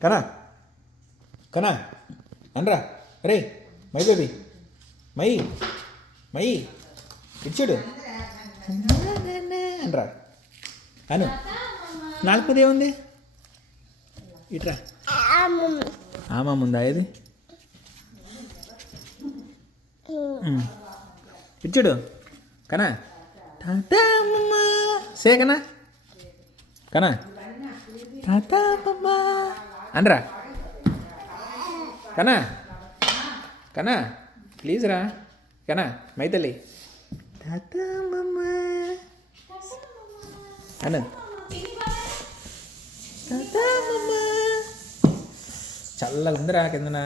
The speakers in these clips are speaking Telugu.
కనా కనా అనరా రే మై బేబీ మై మై ఇచ్చాడు అనరా అను నాలుగు పది ఏముంది ఇట్రా ఆమా ముందా ఏది ఇచ్చాడు కనా టాటా అమ్మమ్మ సే కనా కనా టాటా అమ్మమ్మ అనరా కనా కనా ప్లీజ్ రా కనా మైతల్లి టాటా అమ్మమ్మ అను టాటా అమ్మమ్మ చల్లగా ఉందిరా కిందన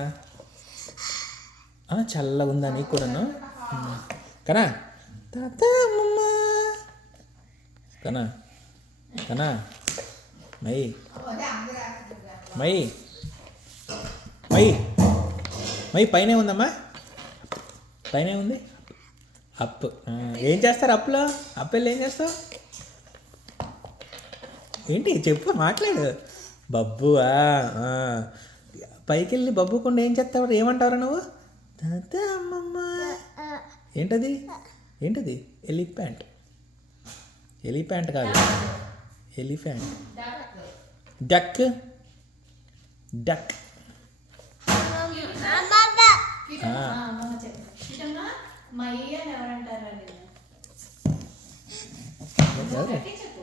చల్లగా ఉందా నీకు కూడాను కనా తాత అమ్మమ్మ కనా కనా మై మై మై మై పైన ఉందమ్మా పైన ఉంది అప్పు ఏం చేస్తారు అప్పులో అప్పు వెళ్ళి ఏం చేస్తావు ఏంటి చెప్పు మాట్లాడు బబ్బువా పైకి వెళ్ళి బబ్బుకుండా ఏం చేస్తావు ఏమంటావు నువ్వు తాత అమ్మమ్మ ఏంటది ఏంటది ఎలిఫెంట్ ఎలిఫెంట్ కాదు ఎలిఫెంట్ డక్ డక్ ఎవరు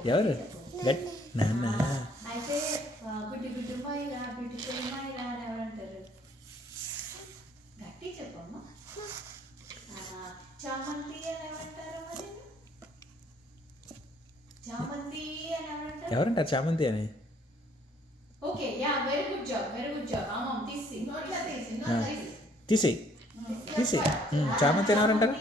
ఎవరు గట్ నాన్న ఎవరంటారు చామంతి అని తీసి చామంతి అని ఎవరంటారు